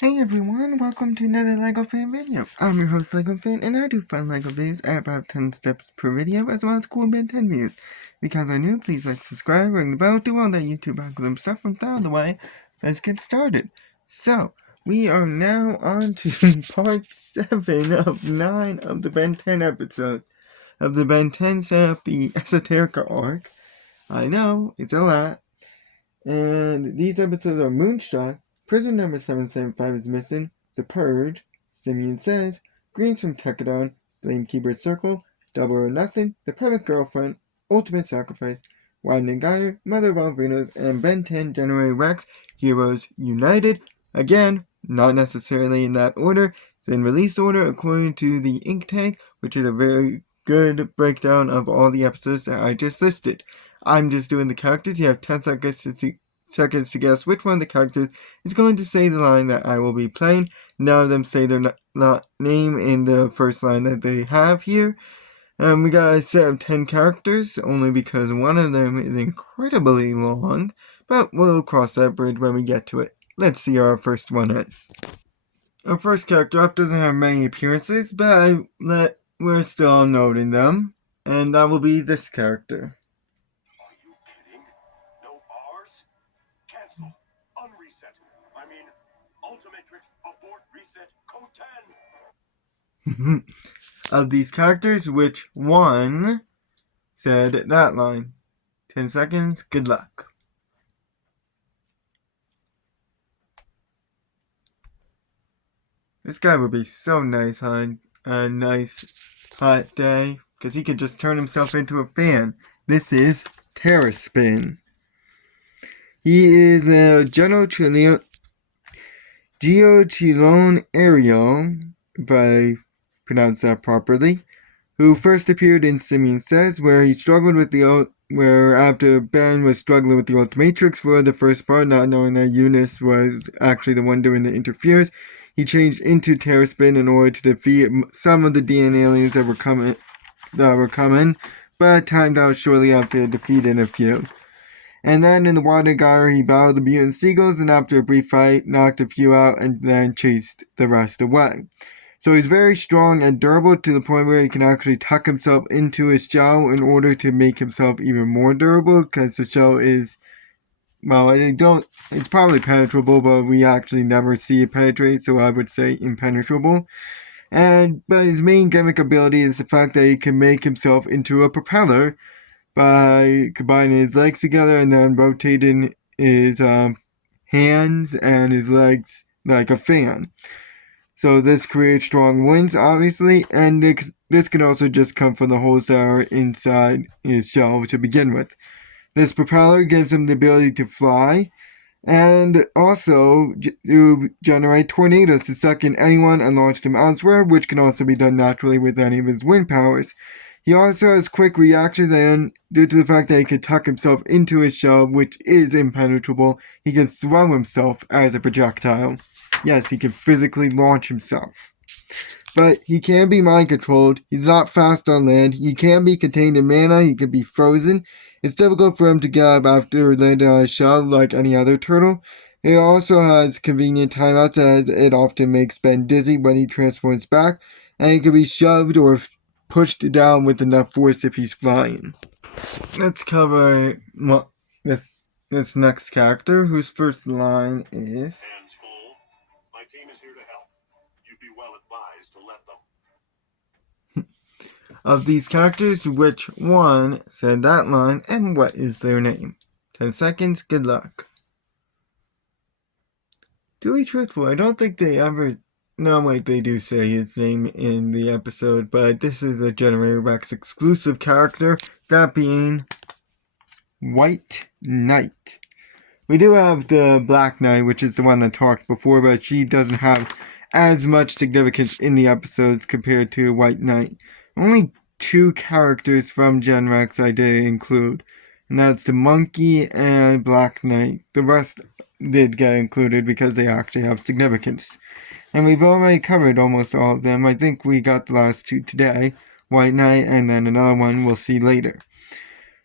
Hey everyone, welcome to another LEGO Fan video. I'm your host LEGO Fan, and I do fun LEGO videos at about 10 steps per video, as well as cool Ben 10 videos. Because I'm new, please like, subscribe, ring the bell, do all that YouTube algorithm stuff. From out of the way, let's get started. So, we are now on to part 7 of 9 of the Ben 10 episodes of the Ben 10 set up the Esoterica arc. I know, it's a lot. And these episodes are Moonstruck, Prison number 775 is missing, The Purge, Simeon Says, Greens from Tekadon, Blame Keyboard Circle, Double or Nothing, The Perfect Girlfriend, Ultimate Sacrifice, Winding Gyre, Mother of All Venos, and Ben 10 January Rex, Heroes United. Again, not necessarily in that order, it's in release order according to the ink tank, which is a very good breakdown of all the episodes that I just listed. I'm just doing the characters. You have 10 seconds to guess which one of the characters is going to say the line that I will be playing. None of them say their name in the first line that they have here. We got a set of 10 characters, only because one of them is incredibly long, but we'll cross that bridge when we get to it. Let's see our first one is. Our first character up doesn't have many appearances, but we're still noting them, and that will be this character. Unreset. I mean, Ultimatrix abort reset code 10. Of these characters, which one said that line? 10 seconds, good luck. This guy would be so nice on a nice hot day, because he could just turn himself into a fan. This is Terraspin. He is a Geochilon Aerial, if I pronounce that properly, who first appeared in Simeon Says, where he struggled with after Ben was struggling with the Ultimatrix for the first part, not knowing that Eunice was actually the one doing the interference, he changed into Terraspin in order to defeat some of the DN aliens that were coming, but timed out shortly after defeating a few. And then in the water gyre, he battled the mutant seagulls, and after a brief fight, knocked a few out and then chased the rest away. So he's very strong and durable to the point where he can actually tuck himself into his shell in order to make himself even more durable, because the shell is, well, it's probably penetrable, but we actually never see it penetrate, so I would say impenetrable. But his main gimmick ability is the fact that he can make himself into a propeller by combining his legs together and then rotating his hands and his legs like a fan. So this creates strong winds, obviously, and this can also just come from the holes that are inside his shell to begin with. This propeller gives him the ability to fly, and also to generate tornadoes to suck in anyone and launch them elsewhere, which can also be done naturally with any of his wind powers. He also has quick reactions, and due to the fact that he can tuck himself into his shell, which is impenetrable, he can throw himself as a projectile. Yes, he can physically launch himself. But he can be mind-controlled, he's not fast on land, he can be contained in mana, he can be frozen. It's difficult for him to get up after landing on his shell like any other turtle. He also has convenient timeouts, as it often makes Ben dizzy when he transforms back, and he can be shoved or pushed down with enough force if he's flying. Let's cover this next character, whose first line is... Hands full. My team is here to help. You'd be well advised to let them. Of these characters, which one said that line, and what is their name? 10 seconds, good luck. To be truthful, I don't think they ever... No, wait, they do say his name in the episode, but this is a January Rex exclusive character, that being White Knight. We do have the Black Knight, which is the one that talked before, but she doesn't have as much significance in the episodes compared to White Knight. Only 2 characters from Gen Rex I did include, and that's the Monkey and Black Knight. The rest did get included because they actually have significance. And we've already covered almost all of them. I think we got the last 2 today, White Knight, and then another one we'll see later.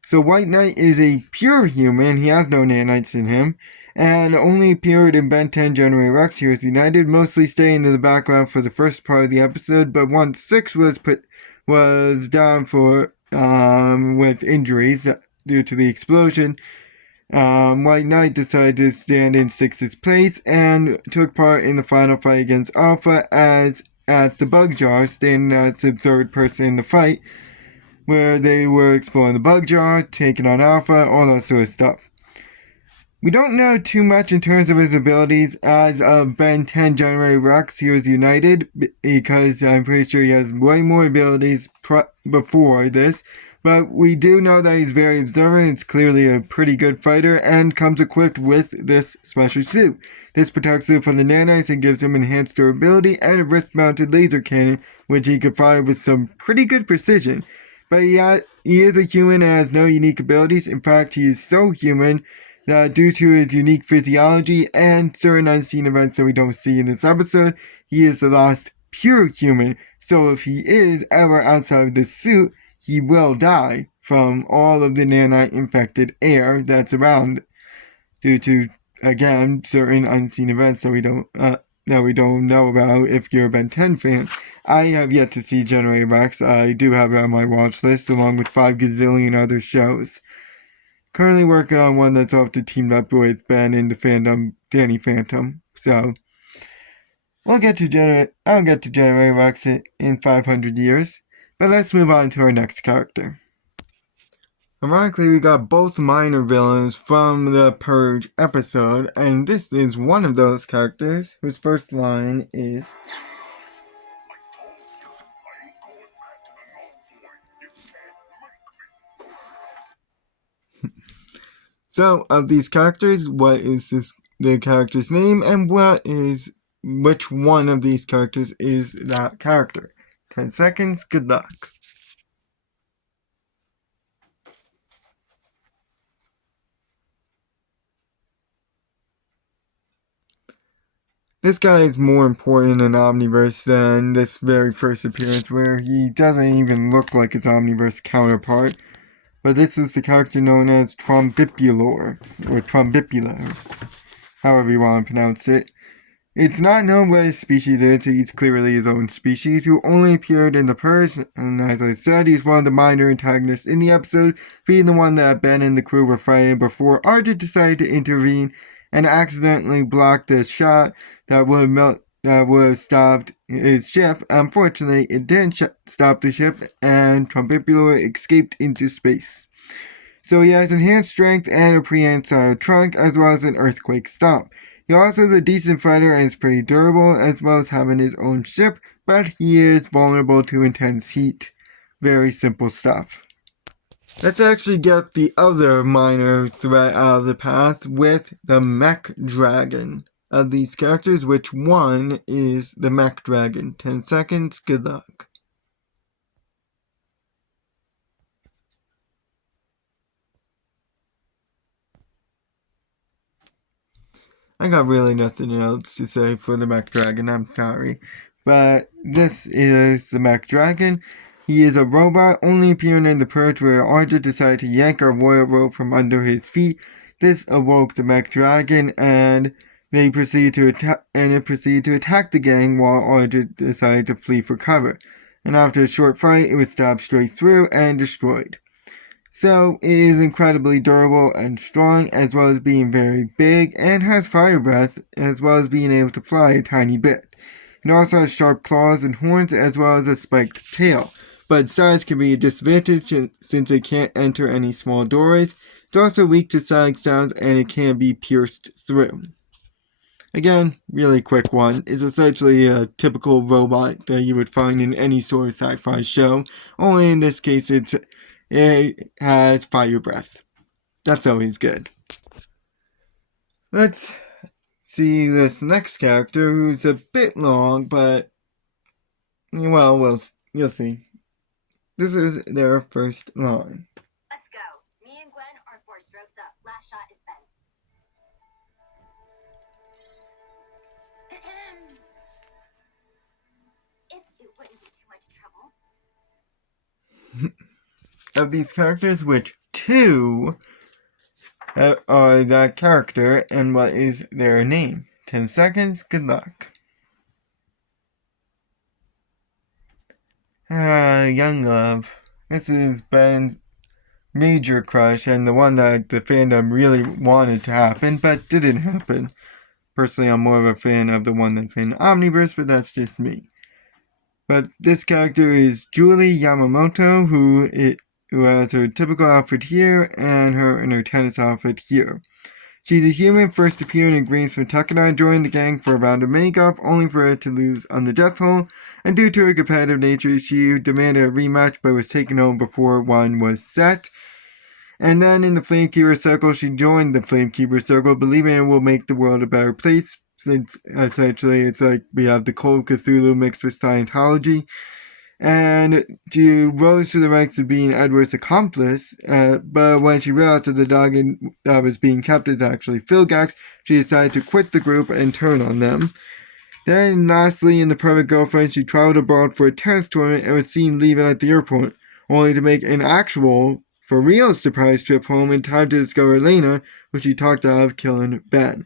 So White Knight is a pure human, he has no nanites in him, and only appeared in Ben 10 January Rex Heroes United, mostly staying in the background for the first part of the episode, but once 6 was down for with injuries due to the explosion, White Knight decided to stand in 6's place and took part in the final fight against Alpha as at the Bug Jar, standing as the third person in the fight, where they were exploring the Bug Jar, taking on Alpha, all that sort of stuff. We don't know too much in terms of his abilities as of Ben 10 January Rex Heroes United, because I'm pretty sure he has way more abilities before this, but we do know that he's very observant, it's clearly a pretty good fighter, and comes equipped with this special suit. This protects him from the nanites and gives him enhanced durability and a wrist-mounted laser cannon, which he can fire with some pretty good precision. But he is a human and has no unique abilities. In fact, he is so human that due to his unique physiology and certain unseen events that we don't see in this episode, he is the last pure human. So if he is ever outside of this suit, he will die from all of the nanite-infected air that's around due to, again, certain unseen events that we don't know about if you're a Ben 10 fan. I have yet to see January Rex. I do have it on my watch list along with 5 gazillion other shows. Currently working on one that's often teamed up with Ben in the fandom, Danny Phantom. So, I'll get to January Rex in 500 years. But let's move on to our next character. Ironically, we got both minor villains from the Purge episode, and this is one of those characters whose first line is, So, of these characters, what is the character's name, and which one of these characters is that character? 10 seconds, good luck. This guy is more important in Omniverse than this very first appearance, where he doesn't even look like his Omniverse counterpart. But this is the character known as Trombipulor, or Trombipulor, however you want to pronounce it. It's not known what his species is. He's clearly his own species, who only appeared in the Purge, and as I said, he's one of the minor antagonists in the episode, being the one that Ben and the crew were fighting before Argent decided to intervene and accidentally blocked the shot that would have stopped his ship. Unfortunately, it didn't stop the ship, and Trombipulor escaped into space. So he has enhanced strength and a prehensile trunk, as well as an earthquake stomp. He also is a decent fighter and is pretty durable, as well as having his own ship, but he is vulnerable to intense heat. Very simple stuff. Let's actually get the other minor threat out of the path with the Mech Dragon. Of these characters, which one is the Mech Dragon? 10 seconds, good luck. I got really nothing else to say for the Mech Dragon, I'm sorry. But this is the Mech Dragon. He is a robot, only appearing in the Purge where Argent decided to yank a royal rope from under his feet. This awoke the Mech Dragon, and it proceeded to attack the gang while Argent decided to flee for cover. And after a short fight, it was stabbed straight through and destroyed. So, it is incredibly durable and strong, as well as being very big, and has fire breath, as well as being able to fly a tiny bit. It also has sharp claws and horns, as well as a spiked tail. But size can be a disadvantage since it can't enter any small doorways. It's also weak to sonic sounds, and it can be pierced through. Again, really quick one, is essentially a typical robot that you would find in any sort of sci-fi show, only in this case it has fire breath. That's always good. Let's see this next character, who's a bit long, but, well, you'll see. This is their first line. Let's go. Me and Gwen are 4 strokes up. Last shot is Ben's. If it wouldn't be too much trouble. Of these characters, which 2 are that character and what is their name. 10 seconds, good luck. Young Love. This is Ben's major crush and the one that the fandom really wanted to happen, but didn't happen. Personally, I'm more of a fan of the one that's in Omniverse, but that's just me. But this character is Julie Yamamoto, who has her typical outfit here and her tennis outfit here. She's a human, first appearing in Green's Kentucky, joined the gang for a round of makeup, only for her to lose on the death hole, and due to her competitive nature, she demanded a rematch but was taken home before one was set. And then in the Flamekeeper Circle, she joined the Flamekeeper Circle, believing it will make the world a better place, since essentially it's like we have the Cold Cthulhu mixed with Scientology. And she rose to the ranks of being Edward's accomplice, but when she realized that the dog that was being kept is actually Philgax, she decided to quit the group and turn on them. Then lastly, in The Perfect Girlfriend, she traveled abroad for a tennis tournament and was seen leaving at the airport, only to make an actual, for real surprise trip home in time to discover Elena, who she talked out of killing Ben.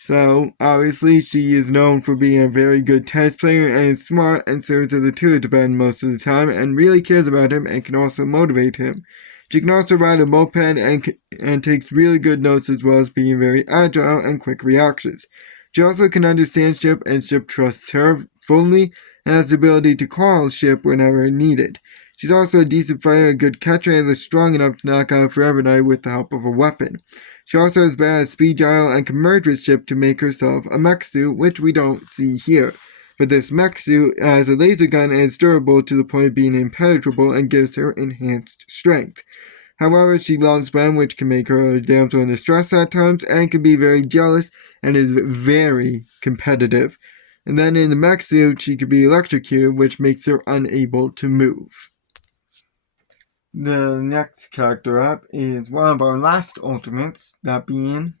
So, obviously, she is known for being a very good tennis player and is smart and serves as a tutor to Ben most of the time and really cares about him and can also motivate him. She can also ride a moped and takes really good notes as well as being very agile and quick reactions. She also can understand ship and ship trusts her fully and has the ability to call ship whenever needed. She's also a decent fighter, a good catcher, and is strong enough to knock out Forever Knight with the help of a weapon. She also has bad speed gyro and can merge with ship to make herself a mech suit, which we don't see here. But this mech suit has a laser gun and is durable to the point of being impenetrable and gives her enhanced strength. However, she loves Ben, which can make her a damsel in distress at times, and can be very jealous and is very competitive. And then in the mech suit, she can be electrocuted, which makes her unable to move. The next character up is one of our last ultimates, that being individuals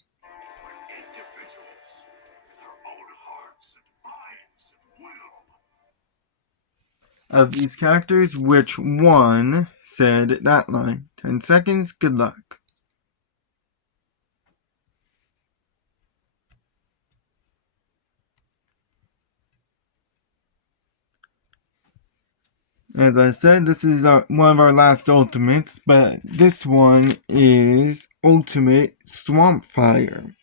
with their own hearts and minds and will. of these characters, which one said that line? 10 seconds, good luck. As I said, this is one of our last ultimates, but this one is Ultimate Swampfire.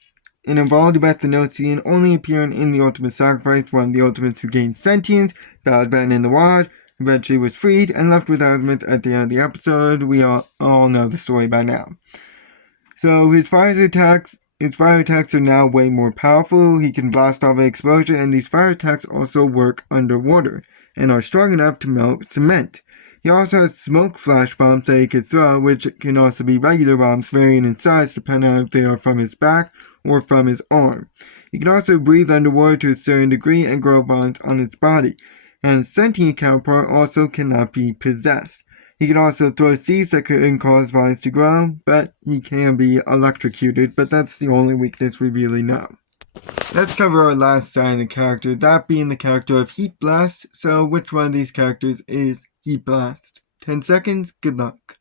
An evolved Bethanosian, only appearing in the Ultimate Sacrifice, one of the Ultimates who gained sentience, battled Ben in the wild, eventually was freed, and left with Ultimate at the end of the episode. We all know the story by now. So his fire attacks are now way more powerful. He can blast off an explosion, and these fire attacks also work underwater and are strong enough to melt cement. He also has smoke flash bombs that he can throw, which can also be regular bombs, varying in size depending on if they are from his back or from his arm. He can also breathe underwater to a certain degree and grow bonds on his body, and his sentient counterpart also cannot be possessed. He can also throw seeds that can cause vines to grow, but he can be electrocuted, but that's the only weakness we really know. Let's cover our last silent character, that being the character of Heatblast. So which one of these characters is Heatblast? 10 seconds, good luck.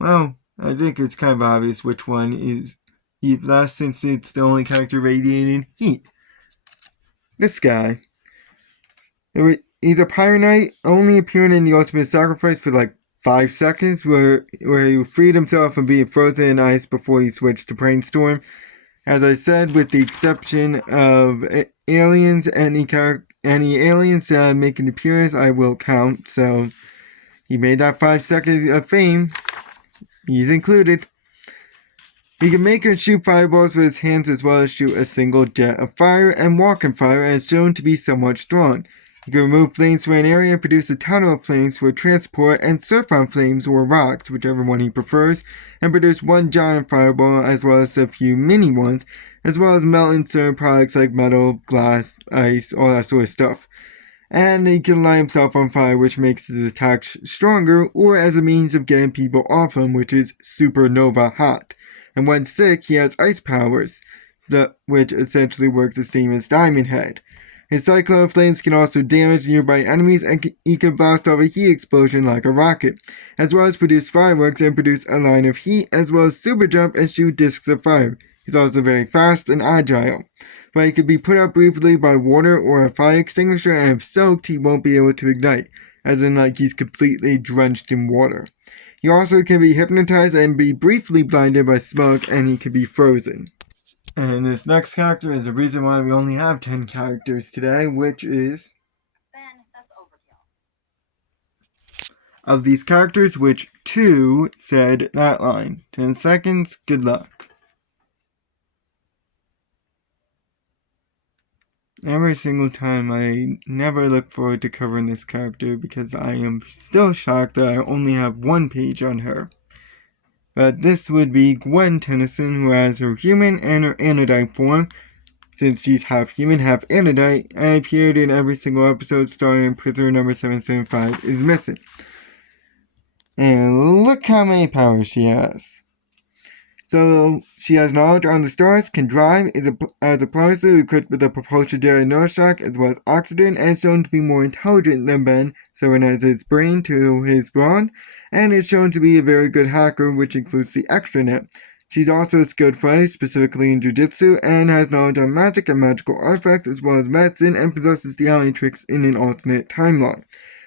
Well, I think it's kind of obvious which one is Heatblast since it's the only character radiating heat. This guy. He's a Pirate Knight, only appearing in the Ultimate Sacrifice for like 5 seconds, where he freed himself from being frozen in ice before he switched to Brainstorm. As I said, with the exception of aliens, any aliens that make an appearance, I will count. So he made that 5 seconds of fame. He's included. He can make and shoot fireballs with his hands as well as shoot a single jet of fire and walk in fire, and is shown to be somewhat strong. He can remove flames from an area and produce a tunnel of flames for transport and surf on flames or rocks, whichever one he prefers, and produce one giant fireball as well as a few mini ones, as well as melting certain products like metal, glass, ice, all that sort of stuff. And he can light himself on fire, which makes his attacks stronger, or as a means of getting people off him, which is supernova hot. And when sick, he has ice powers, which essentially work the same as Diamond Head. His cyclone flames can also damage nearby enemies, and he can blast off a heat explosion like a rocket, as well as produce fireworks and produce a line of heat, as well as super jump and shoot discs of fire. He's also very fast and agile, but he could be put out briefly by water or a fire extinguisher, and if soaked, he won't be able to ignite, as in like he's completely drenched in water. He also can be hypnotized and be briefly blinded by smoke, and he can be frozen. And this next character is the reason why we only have 10 characters today, which is... Ben, that's overkill. Of these characters, which 2 said that line. 10 seconds, good luck. Every single time, I never look forward to covering this character because I am still shocked that I only have 1 page on her. But this would be Gwen Tennyson, who has her human and her anodite form. Since she's half human, half anodite, and appeared in every single episode starring Prisoner number 775 is missing. And look how many powers she has. So, she has knowledge on the stars, can drive, has a Plowser equipped with a propulsion jet and Shock, as well as oxygen, and is shown to be more intelligent than Ben, so it has his brain to his brawn, and is shown to be a very good hacker, which includes the extranet. She's also a skilled fighter, specifically in Jiu-Jitsu, and has knowledge on magic and magical artifacts, as well as medicine, and possesses the Alley tricks in an alternate timeline.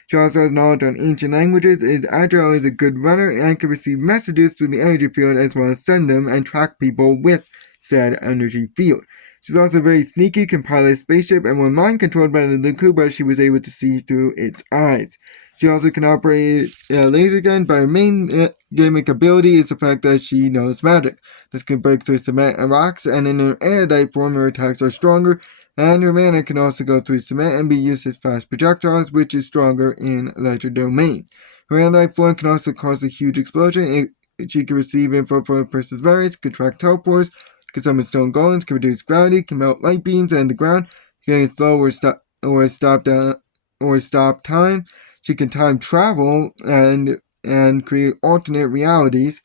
She also has knowledge on ancient languages, is agile, is a good runner, and can receive messages through the energy field as well as send them and track people with said energy field. She's also very sneaky, can pilot a spaceship, and when mind controlled by the Lukuba, she was able to see through its eyes. She also can operate a laser gun, but her main gimmick ability is the fact that she knows magic. This can break through cement and rocks, and in her erudite form, her attacks are stronger, and her mana can also go through cement and be used as fast projectiles, which is stronger in Ledger Domain. Her erudite form can also cause a huge explosion. She can receive info from a person's memories, can track teleports, can summon stone golems, can reduce gravity, can melt light beams and the ground, can slow or stop time. She can time travel and create alternate realities.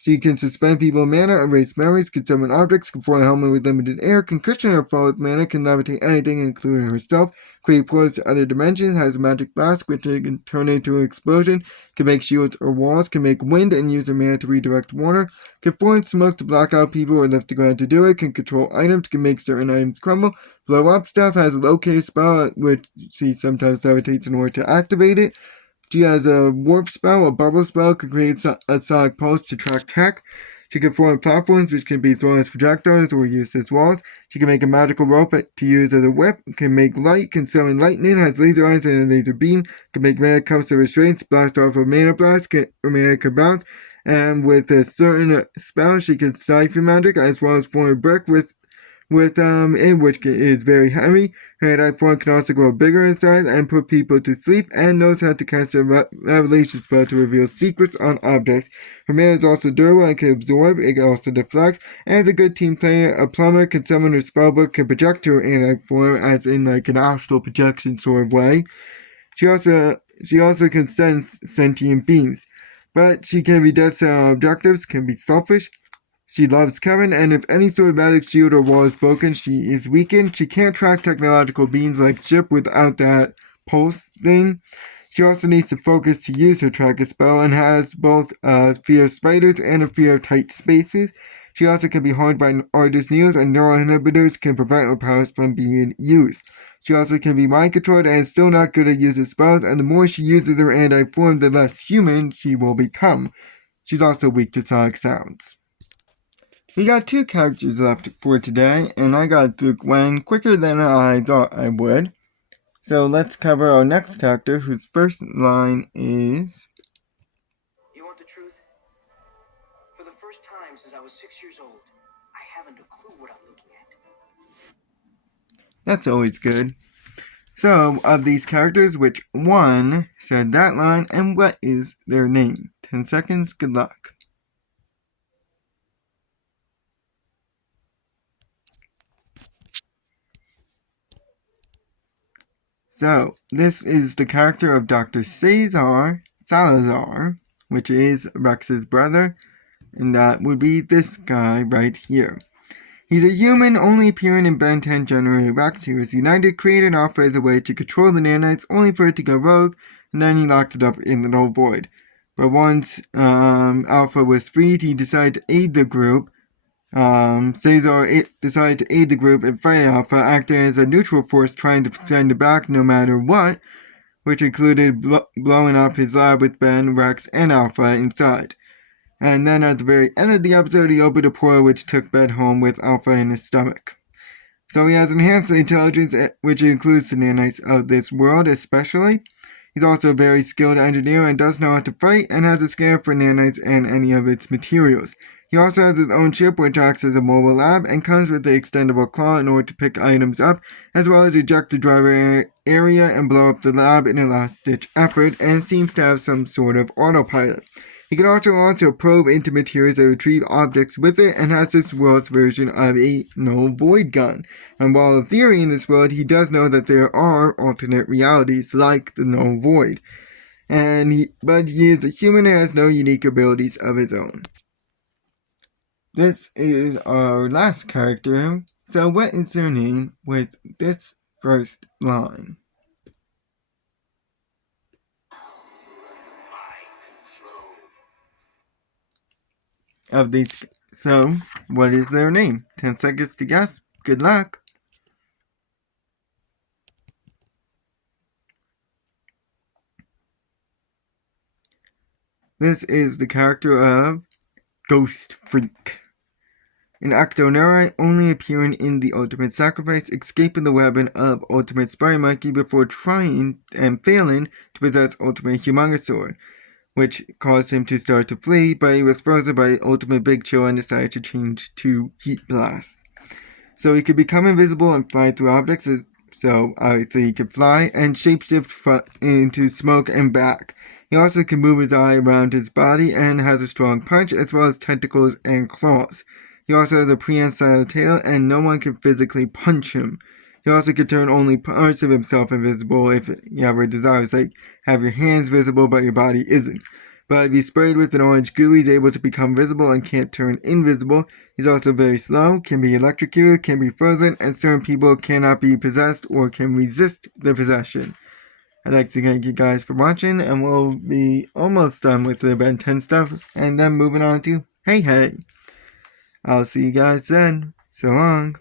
She can suspend people in mana, erase memories, can summon objects, can fly a helmet with limited air, can cushion her fall with mana, can levitate anything, including herself, create portals to other dimensions, has a magic blast, which can turn into an explosion, can make shields or walls, can make wind and use her mana to redirect water, can form smoke to block out people or lift the ground to do it, can control items, can make certain items crumble, blow up stuff, has a locator spell, which she sometimes levitates in order to activate it. She has a warp spell, a bubble spell, can create a sonic pulse to track tech. She can form platforms which can be thrown as projectiles or used as walls. She can make a magical rope to use as a whip, can make light, can summon lightning, has laser eyes and a laser beam, can make mana cups to restraints, blast off a mana blast, or mana can bounce, and with a certain spell she can siphon magic as well as form a brick with which is very heavy. Her erudite form can also grow bigger in size and put people to sleep, and knows how to cast a revelation spell to reveal secrets on objects. Her mana is also durable and can absorb, it also deflects, and is a good team player. A plumber can summon her spellbook, can project her erudite form, as in like an astral projection sort of way. She also can sense sentient beings, but she can be dead set on objectives, can be selfish. She loves Kevin, and if any sort of magic shield or wall is broken, she is weakened. She can't track technological beings like Chip without that pulse thing. She also needs to focus to use her tracker spell, and has both a fear of spiders and a fear of tight spaces. She also can be harmed by artist needles, and neural inhibitors can prevent her powers from being used. She also can be mind controlled and is still not good at using spells, and the more she uses her erudite form, the less human she will become. She's also weak to sonic sounds. We got 2 characters left for today, and I got through Gwen quicker than I thought I would. So let's cover our next character, whose first line is... You want the truth? For the first time since I was 6 years old, I haven't a clue what I'm looking at. That's always good. So, of these characters, which one said that line, and what is their name? 10 seconds, good luck. So, this is the character of Dr. Cesar Salazar, which is Rex's brother, and that would be this guy right here. He's a human, only appearing in Ben 10 January Rex. He was United, created Alpha as a way to control the nanites, only for it to go rogue, and then he locked it up in the null void. But once Alpha was freed, he decided to aid the group. Cesar decided to aid the group and fight Alpha, acting as a neutral force trying to send it back no matter what, which included blowing up his lab with Ben, Rex, and Alpha inside. And then at the very end of the episode, he opened a portal which took Ben home with Alpha in his stomach. So he has enhanced intelligence, which includes the nanites of this world especially. He's also a very skilled engineer and does know how to fight, and has a scanner for nanites and any of its materials. He also has his own ship which acts as a mobile lab and comes with an extendable claw in order to pick items up, as well as eject the driver area and blow up the lab in a last-ditch effort, and seems to have some sort of autopilot. He can also launch a probe into materials and retrieve objects with it, and has this world's version of a null void gun. And while a theory in this world, he does know that there are alternate realities like the null void. But he is a human and has no unique abilities of his own. This is our last character. So what is their name with this first line? Of these, so what is their name? 10 seconds to guess. Good luck. This is the character of Ghost Freak, an Octoneri only appearing in the Ultimate Sacrifice, escaping the weapon of Ultimate Spider Monkey before trying and failing to possess Ultimate Humongosaur, which caused him to start to flee, but he was frozen by Ultimate Big Chill and decided to change to Heatblast. So he could become invisible and fly through objects, so obviously he could fly, and shapeshift into smoke and back. He also can move his eye around his body and has a strong punch, as well as tentacles and claws. He also has a prehensile tail, and no one can physically punch him. He also can turn only parts of himself invisible if he ever desires, like have your hands visible but your body isn't. But if he's sprayed with an orange goo, he's able to become visible and can't turn invisible. He's also very slow, can be electrocuted, can be frozen, and certain people cannot be possessed or can resist the possession. I'd like to thank you guys for watching, and we'll be almost done with the Ben 10 stuff, and then moving on to Hey Hey. I'll see you guys then. So long.